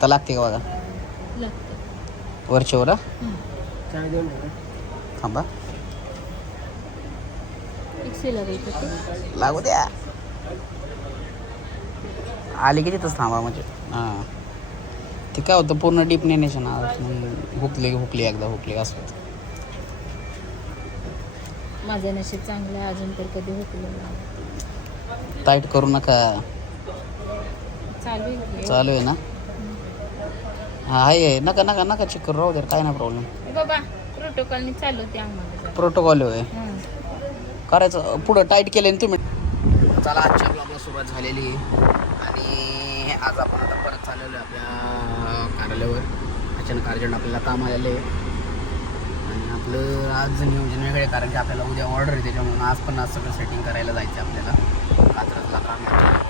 आता लागते का बघा लागतं. वरच्यावर थांबा मिक्सीला द्यायचं ते. लागू द्या आली की तिथंच थांबा म्हणजे हां ते काय होतं पूर्ण डीप नेशन हुकली एकदा हुकली असं माझं नशीब चांगलं आहे, अजून तर कधी हुकलं नाही. टाईट करू नका चालू आहे चालू आहे ना हा आहे नका नका नका चेक करू राहू दे काय नाही प्रॉब्लेम बाबा प्रोटोकॉलनी चालवते आम्हाला. प्रोटोकॉल आहे हं. करायचं पुढं टाईट केलं ना तुम्ही चला आजच्या ब्लॉगला सुरुवात झालेली आहे आणि आज आपण आता परत चाललेलो आहे आपल्या कार्यालयावर अचानक अर्जंट आपल्याला काम आलेलं आहे आणि आपलं आज नियोजन वेगळे कारण की आपल्याला उद्या ऑर्डर आहे त्याच्यामुळं आज पण आज सगळं सेटिंग करायला जायचं आपल्याला कात्रजला काम आहे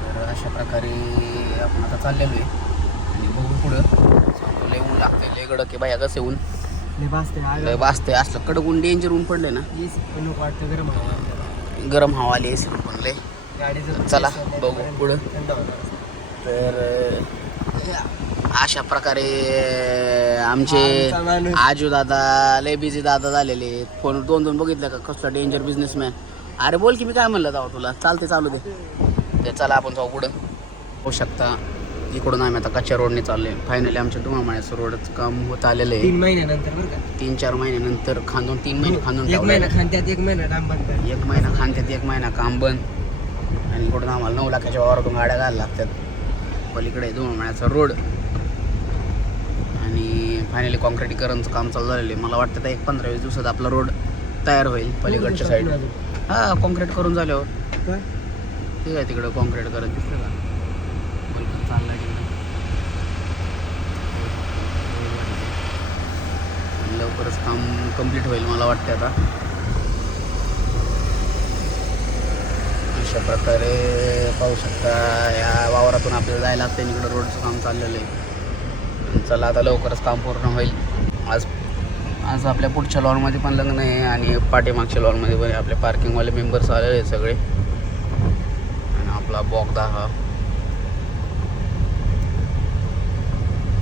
तर अशा प्रकारे आपण आता चाललेलो आहे आणि बघू पुढं लय ऊन लागते लय गडक आहे बाया कसं ऊन लय वाजते असलं कडक ऊन डेंजर ऊन पडले ना गरम हवा आली एसी पण लय चला बघू पुढं तर अशा प्रकारे आमचे आजू दादा लय बिझी दादा झालेले फोन दोन बघितलं का कसला डेंजर बिझनेसमॅन अरे बोल की मी काय म्हणलं जाऊ तुला चालते चालू दे तर चला आपण जाऊ पुढं होऊ शकता इकडून आम्ही आता कच्च्या रोडने चाललोय फायनली आमच्या डोमामाळ्याचं रोडचं काम होत आलेलं आहे 3 महिन्यानंतर बरं का 3-4 महिन्यानंतर खांदून 3 महिने खांदून 1 महिना खांद्यात 1 महिना डांब बंद 1 महिना खांद्यात 1 महिना काम बंद आणि इकडून आम्हाला 9 लाखाच्या वावरातून गाड्या घालायला लागतात पलीकडे डोमामाळ्याचा रोड आणि फायनली कॉन्क्रिटीकरणचं काम चालू झालेलं आहे मला वाटतं तर 15-20 दिवसात आपला रोड तयार होईल पलीकडच्या साईड हां कॉन्क्रीट करून झाल्यावर काय ठीक आहे तिकडं कॉन्क्रीट करत दिसलं का चाललं लवकरच काम कंप्लीट होईल मला वाटतं आता अशा प्रकारे पाहू शकता या वावरातून आपल्याला जायला लागतं इकडं रोडचं काम चाललेलं आहे चला आता लवकरच काम पूर्ण होईल आज आपल्या पुढच्या लॉनमध्ये पण लग्न आहे आणि पाठीमागच्या लॉनमध्ये पण आपले पार्किंगवाले मेंबर्स आलेले आहेत सगळे आणि आपला बोगदा हा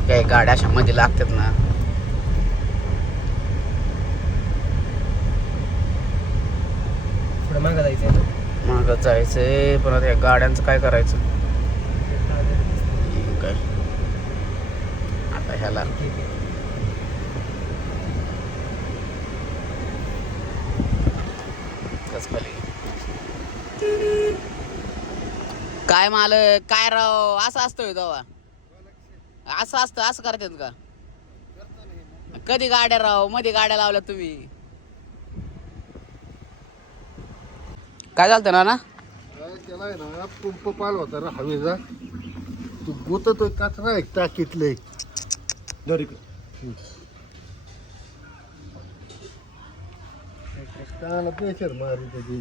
काही गाड्या अशा मध्ये लागतात ना पुढे मागं जायचं मागं जायचंय पण आता या गाड्यांचं काय करायचं काय आता ह्याला काय मालक काय राव असं असतोय तेव्हा असं असतं असं करतात का कधी गाड्या राव मध्ये गाड्या लावल्या तुम्ही काय झालं ना त्याला ना पंप पाल होता ना हवेचा तू गोततोय कचरा आहे टाकीतले त्याला प्रेशर मारी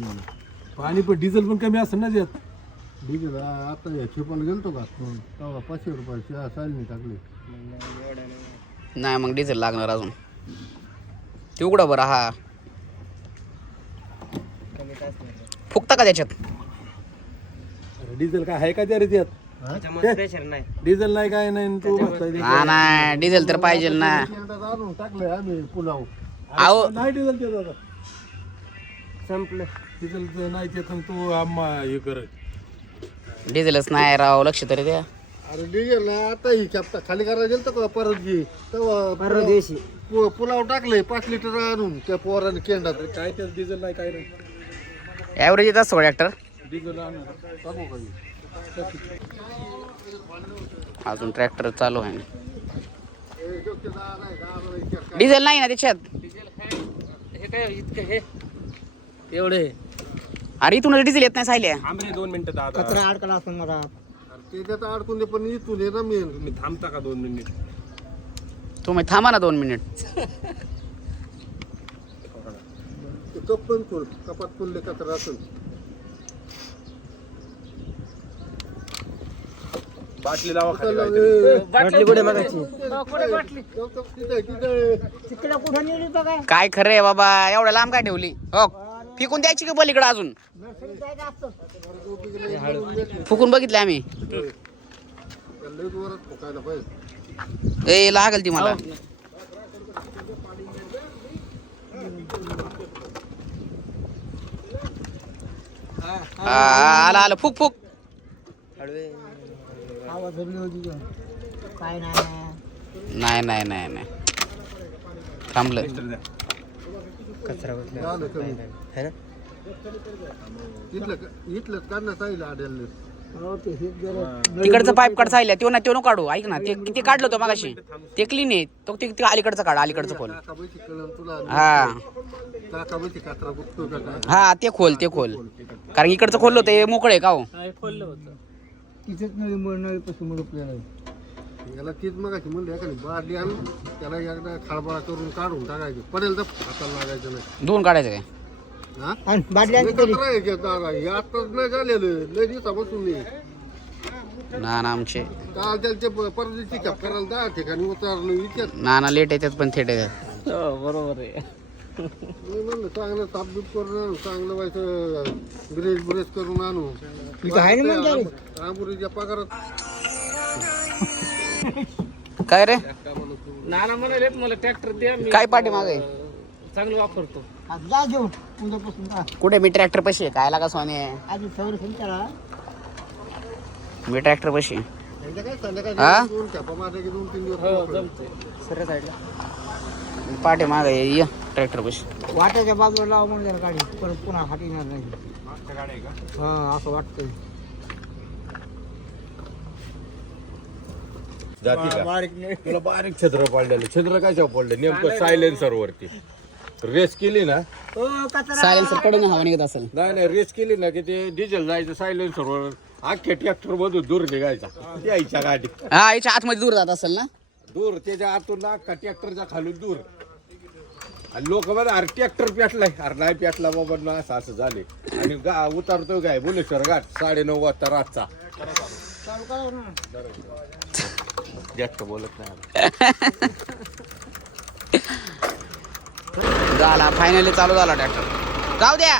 पाणी पण डिझेल पण कमी असेल ना त्यात डिझेल आता या चिपण गेलतो का तेव्हा 500 रुपये सालनी टाकले नाही मग डिझेल लागणार अजून ते उघडा बरं हा फुकता का त्याच्यात डिझेल काय आहे का त्या रे त्यात प्रेशर नाही डिझेल नाही काय नाही तू बसताय हा नाही डिझेल तर पाहिजे ना आणून टाकले आम्ही पुलाव अहो नाही डिझेल त्यात आता संपलं डिझेल नाही त्यात तू आम्हा हे कर डिझेलच नाही राव लक्ष तरी द्या अरे डिझेल ना आता ही चपटा खाली करायला गेलतो का परत घे तेव्हा परदेशी पुलाव टाकले 5 लिटर आणून त्या पोराने केंडात काय त्यात डिझेल नाही काय नाही ॲव्हरेज येत असतो ट्रॅक्टर डिझेल आणा टाकू काही अजून ट्रॅक्टर चालू आहे डिझेल नाही ना त्याच्यात हे काय इतकं हे एवढे अरे इथून डिझेल येत नाही सायल्या थांबले 2 मिनिटं दादा कचरा अडकला असणार ते त्यात अडकून दे पण इथून ये ना मेन तुम्ही थांबता का 2 मिनिट तुम्ही थांबा ना 2 मिनिट ते कप पण खोल कपात फुलले कचरा असेल बाटली लावा खाली काहीतरी. बाटली कुठे मागायची तिकडे कुठे नेली काय काय खरं आहे बाबा एवढ्या लांब काय ठेवली हो फिकून द्यायची का पलीकडे अजून फुकून बघितले आम्ही लय जोरात ठोकायला पाहिजे. ए लागल ती मला. आला आला फुक फुक. आवाज धरली होती काय नाही नाही नाही नाही थांबलं. कचरा झालं कमी. है ना इथलं काढणं चालेल आड्याला. तिकडचं पाईप काढ सायल्या तो ना तो नको काढू. ऐक ना ते काढलं होतं मगाशी. ते क्लीन आहे तो. ते अलीकडचं काढ. अलीकडचं खोल. काकाबाईची कळण तुला. हा काकाबाईची कात्रा बघतो का काय? हा ते खोल. कारण इकडचं खोललं होतं हे मोकळे का हो. खोललं होतं तिथेच नळीपासून मुळपलेलं आहे. याला तीच मगाची म्हणलं एखादी बादली आण त्याला एकदा खळबळा करून काढून टाकायचं. पडेल तर हाताला लागायचं नाही. दोन काढायचं काय. हा कचरा आहे की दादा हे आताच नाही झालेलं. लय दिवसापासून नाही. ना आमचे काल त्याचे परदेशी कॅप करायला 10 ठिकाणी उतरलो विचार. ना लेट येतात पण थेट येतात. बरोबर आहे. मी म्हणलं चांगलं साफबीप करून आणू. चांगलं व्हायचं ब्रेस करून आणू. रामपुरीच्या पगारात काय रे नाना म्हणाले मला ट्रॅक्टर द्या मी काय पाठी मागे चांगलं वापरतो. जा घेऊन उद्यापासून कुठे मी ट्रॅक्टर पशी आहे काय लागा सोने. आधी संरक्षण करा. मी ट्रॅक्टर पशी आहे. काय संध्याकाळी हा? 2 कॅपा मारले की 2-3 दिवस हो मोकळे. जमतंय. सर साईडला पाठी मागे ये ट्रॅक्टर पशी. वाट्याच्या बाजूला लाव म्हणजे गाडी परत पुन्हा हात येणार नाही. हा असं वाटतंय. जाती का तुला बारीक छत्र पडलेलं. छत्र काय पडले नेमकं सायलेन्सर वरती रेस केली ना. सायलेन्सर कडून हवा निघत असेल. नाही रेस केली ना की ते डिझेल जायचं सायलेन्सर वर. अख्ख्या ट्रॅक्टर मधून दूर निघायचा यायच्या गाडी. हा याच्या आतमध्ये दूर जात असेल ना. दूर त्याच्या आतून अख्खा ट्रॅक्टरच्या खालून दूर. आणि लोक म्हणा अरे ट्रॅक्टर पेटलाय. अरे नाही पेटला बाबा ना असं झाले. आणि उतारतो काय बुलेश्वर घाट 9:30 वाजता रातचा. जास्त बोलत नाही. झाला फायनली चालू झाला ट्रॅक्टर. जाऊ द्या.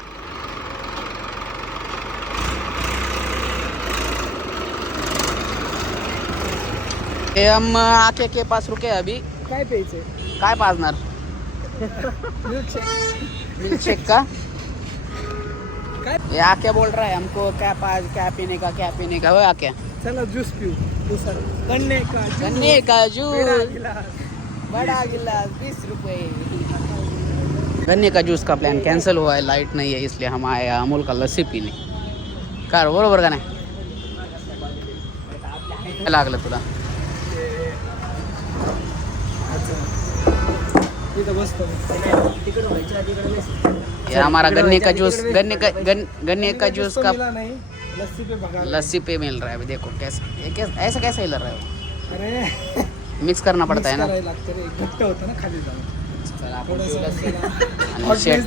हम आके के पास रुके अभी. काय प्यायचंय काय पाजणार. मिल्कशेक का ये आके बोल रहा है हमको क्या पीने का हो आके. चला ज्यूस पिऊ. गन्ने का गन्ने का जूस बड़ा गिलास 20 रुपए. गन्ने का जूस का प्लान कैंसिल हुआ है. लाइट नहीं है इसलिए हम आए अमूल का लस्सी पीने. कार बरोबर का नाही. काय लागलं तुला. ये हमारा गन्ने का जूस गन्ने का जूस का लस्सी पे मिल रहा है. अभी देखो कैसे ऐसा कैसे हिल रहा है. अरे मिक्स करना पड़ता है ना. घट्ट होतं ना खाली जाऊन. चला आपण पिऊ लस्सी. आणि शेट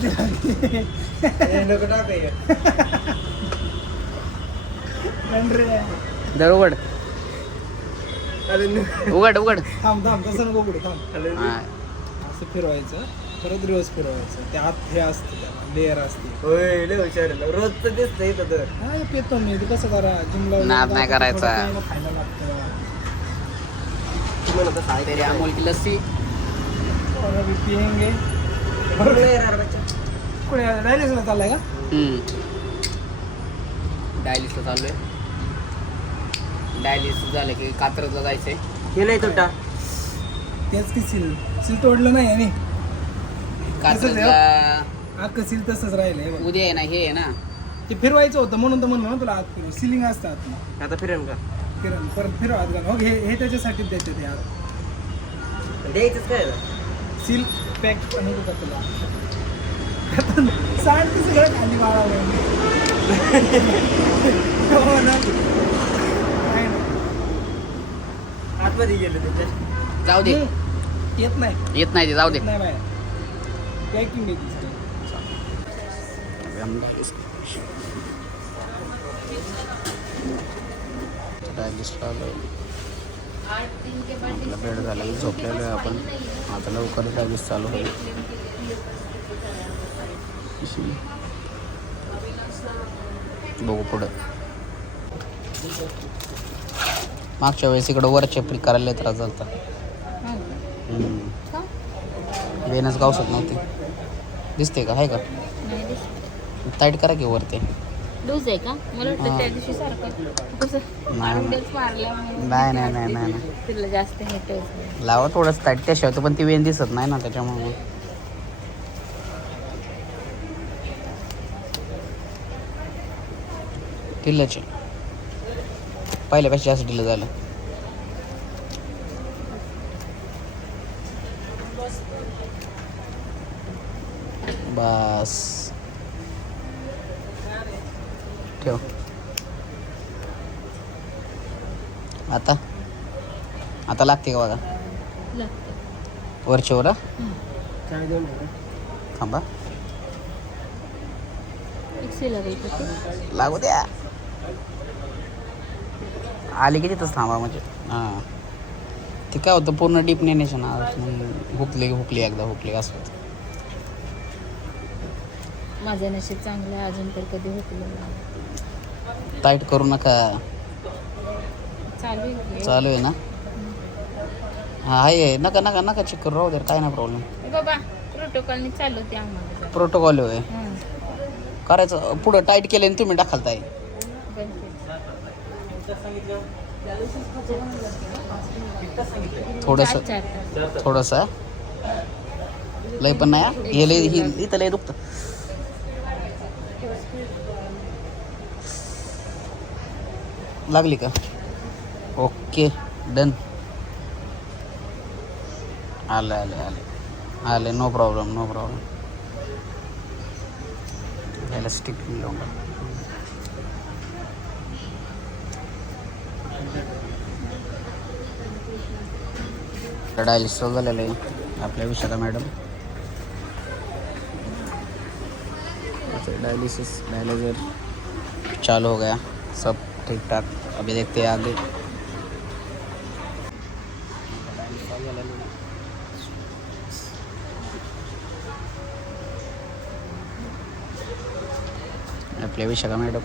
दर उघड उघड. थांब तसं नको पुढे थांब. हा. असं फिरवायचं परत रोज फिरवायचं. त्या आत हे असते लेअर असते. रोज तर दिसतंय तर हा पेतो मी. ते कसं करा जिमला नाद नाही करायचा. खायला लागतं. तेरी अमूल की लस्सी. और अभी पियेंगे. कुठे डायलिसला चाललाय का. डायलिसला चालू आहे. डायलिसिस झालं की कात्रजला जायचंय. हे नाही तुटा तेच की सील तोडलं नाही आणि कात्रजला अख्खं सील तसंच राहिलंय. उद्या आहे ना हे आहे ना. ते फिरवायचं होतं म्हणून तर म्हणलं ना तुला आत फिरव. सिलिंग असतं आत. आता फिरेन का फिरव परत फिरव आत घाल. हो हे त्याच्यासाठीच द्यायचं ते आत. द्यायचंच काय सील पॅक आणि का तुला सांगते सगळं खाली वाळावं. हो ना. काय ना. आतमध्ये गेले त्याच्या जाऊ दे. येत नाही येत नाही ते जाऊ दे. नाही बाहेर पॅकिंग आहे ती. आपला बेड झाला की झोपलेलो आहे आपण. आता लवकर डायलिस चालू होईल. बघू पुढं. मागच्या वेळेस इकडं वरच्या फ्री करायला लय त्रास झाला हां का? का? वेनच गावसत नव्हती. दिसते का आहे का नाही दिसत. टाईट करा की वरती. लूज आहे का? मला वाटतं त्या दिवशी सारखं कसं नाही. अंडच मारल्यामुळे नाही नाही नाही नाही नाही. तिला जास्त हे टेस्ट. लावा थोडंच टाईट त्याशिवाय तो पण ती वेन दिसत नाही ना त्याच्यामुळे. ढिल्ल्याचे पहिल्यापेक्षा जास्त ढिल्लं झालं. बस ठेव. आता आता लागते का बघा लागतं. वरच्या वर. काय देऊन थांबा मिक्सी लागेल का ते? लागू द्या. आली की तिथंच थांबा म्हणजे हां. ते काय होतं पूर्ण डीप नेण्याच्या ना हुकली एकदा हुकली असं होतं. माझं नशीब चांगलं आहे, अजून तर कधी हुकलेलं नाही. टाईट करू नका. चालू आहे की? चालू आहे ना. हा आहे नका नका नका चेक करू राहू दे काय नाही प्रॉब्लेम. ए बाबा प्रोटोकॉलनी चालू होते आम्हाला जरा. प्रोटोकॉल आहे हां. करायचं पुढं टाईट केलं तुम्ही टाकाल ताई. थोडंसं चार तास. थोडंसं लय पण नाही हा. हे लय इथं लय दुखतं. लागली का? Okay done. आले आले आले आले नो प्रॉब्लेम नो प्रॉब्लेम. याला स्टिक लावून डायलिसिस झालेलं आहे आपल्या विशाखा मॅडम. डायलिसिस चालू हो गया सब ठीक ठाक. अभी देखते हैं आगे. आपल्या विशाखा मॅडम.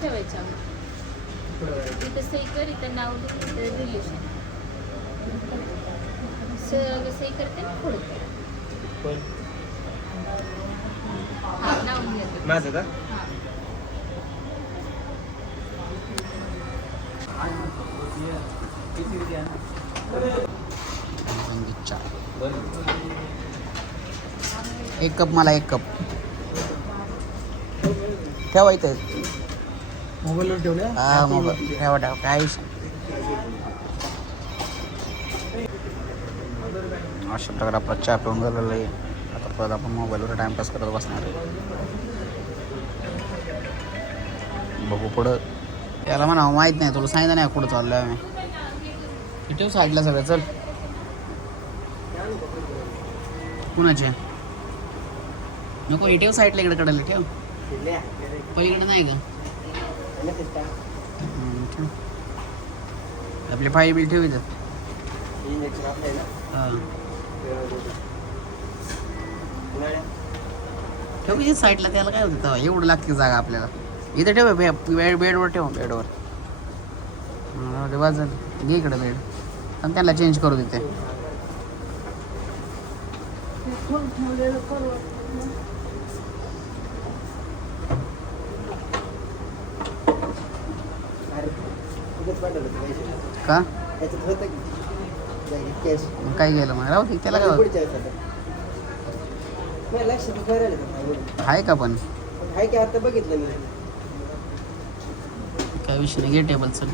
ठेवायचं तिथं सही कर, इथं नाव लिह, इथं रिलेशन सही करते ना पुढे. हां नाव लिहायचं. माझं का? हां. एक कप मला एक कप ठेवा इथे. मोबाईलवर ठेवल्या. हा मोबाईल ठेवा ठेवा काय विषय. अशा प्रकारे आपला चहा पिऊन झालेला आहे. आता परत आपण मोबाईलवर टाइमपास करत बसणार आहे. बघू पुढं. त्याला म्हणा माहीत नाही तुला सांगितलं नाही कुठं चाललं आहे आम्ही. ठेव साईडला सगळं चल. कुणाचे नको ठेव साईडला इकडे कडायला ठेव. पलीकडे नाही का ठेव. आपले फाईल बिल ठेव इथं. हां ठेव की साईडला. त्याला काय होतं तेव्हा एवढं लागते जागा आपल्याला. इथं ठेव बेडवर ठेव बेडवर. वाजल घे इकडं बेड आणि त्याला चेंज करू देते. का मग काय गेलं मग राहू दे त्याला काय होतं. आहे का पण आता बघितलं मी. काय विषय नाही. घे टेबल चल.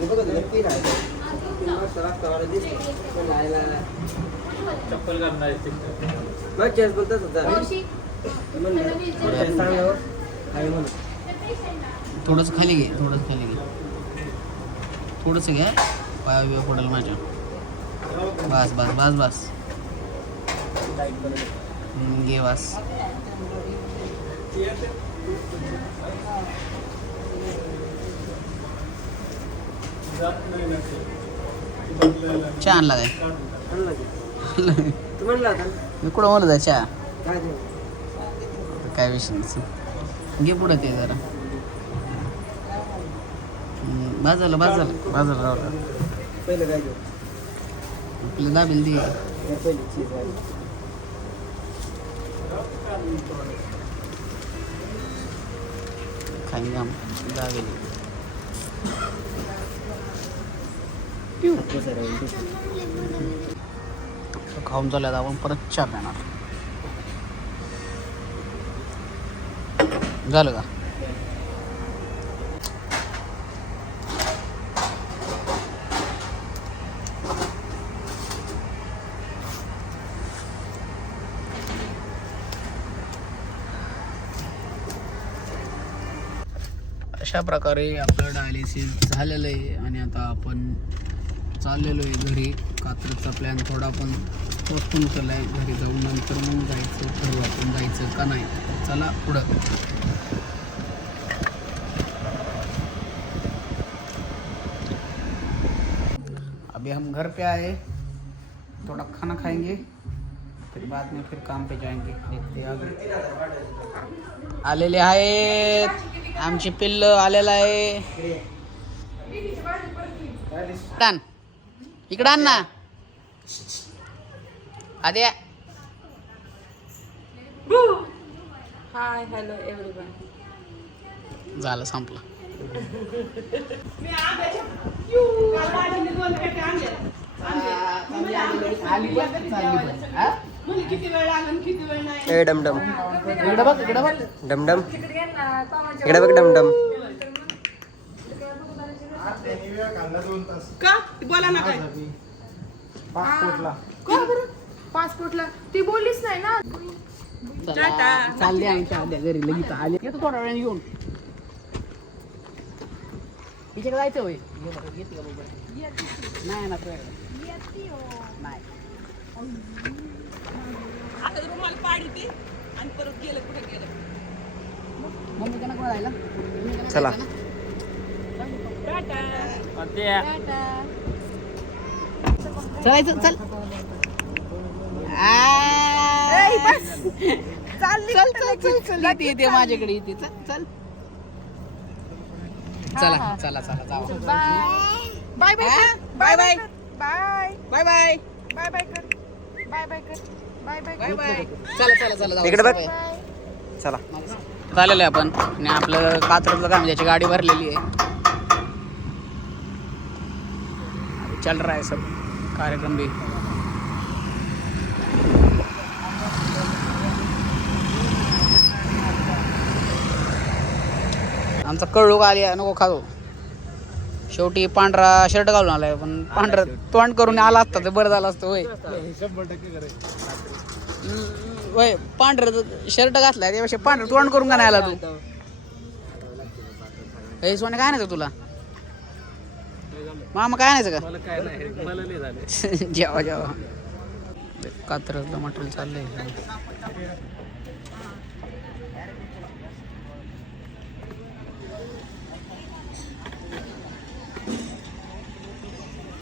थोडंसं खाली घे थोडंसं खाली घे थोडंसं घ्या. पाया बिया पडेल माझ्या. बस बस बस बस घे बस. चहा आणला काय? तू म्हणला होता मी कुठं म्हणत आहे चहा. काय काय विषय नाही. घे पुढं ते जरा. बाजूला राहू पहिलं काय घेऊ आपलं दाबेल दे पहिली चीज आहे खाईन हम दाबेल खाऊन झाल्यात आपण परत चहा पिणार झालं का अशा प्रकारे आपलं डायलिसिस झालेलं आहे आणि आता आपण चाललेलो आहे घरी. कात्रजचा प्लॅन थोडा पण पोस्टपोन केला आहे. घरी जाऊन नंतर मग जायचं ठरवू आपण जायचं का नाही. चला पुढं. अभी हम घर पे आए, थोड़ा खाना खाएंगे, फिर बाद में फिर काम पे जाएंगे. देखते आगे. आलेले आहेत आमची पिल्ल आलेला आहे. टान इकडं आण ना आद्या. Hi hello everyone. झालं संपलं. ए डमडम इकडं बघ इकडं बघ. डमडम इकडे बघ डमडम का बोला ना काय पासपोर्टला ती बोललीच नाही ना. चालले आमच्या आद्या घरी लगेच आले. येतो थोड्या वेळाने घेऊन. तिच्याकडे जायचं होय. येते का बरोबर. नाही ना तुझ्याकडे नाही. आता रुमाल पाडीते आणि परत गेलं कुठे गेलं. मम्मी त्यांना कोण राहिला. चला चलायचं चल. चल चल चल चल. येते माझ्याकडे येते. चल चल. चला चला चला जाऊ. Bye bye bye bye bye bye bye bye bye कर बाय बाय कर बाय बाय बाय बाय. चला चला चला जाऊ. इकडे बघ. चला झालेलं आहे आपण आणि आपलं कात्रजचं काम त्याची गाडी भरलेली आहे. चल रहा है सब कार्यक्रम भी. आमचा कळूक आली नको खाऊ. शेवटी पांढरा शर्ट घालून आलाय पण पांढरा तोंड करून आला असता तर बरं झालं असतं. होय 100% होय. पांढरं शर्ट घातलाय त्यापेक्षा पांढरं तोंड करून का नाही आला तू. हे सोने काय नाही तुला. मामा काय आणायचं का. जेवा जेवा. कात्रजला मटेरियल चाललंय.